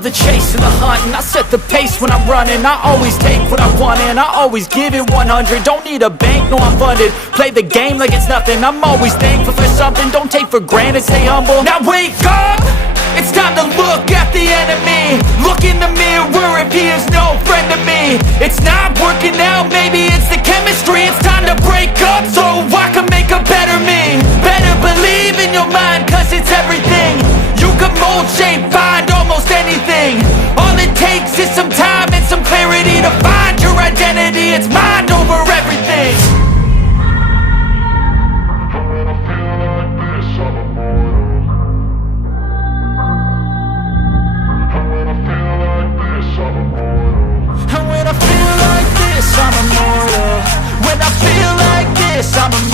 love the chase and the hunt, and I set the pace when I'm running. I always take what I want and I always give it 100. Don't need a bank, no I'm funded. Play the game like it's nothing. I'm always thankful for something. Don't take for granted, stay humble. Now wake up! It's time to look at the enemy. Look in the mirror if he is no friend to me. It's not working out, maybe it's the chemistry. It's time to break up so I can make a better me. Better believe in your mind, cause it's everything. You can mold, shape, find almost anything. All it takes is some time and some clarity to find your identity. It's mind over everything. I'm immortal. When I feel like this, I'm immortal.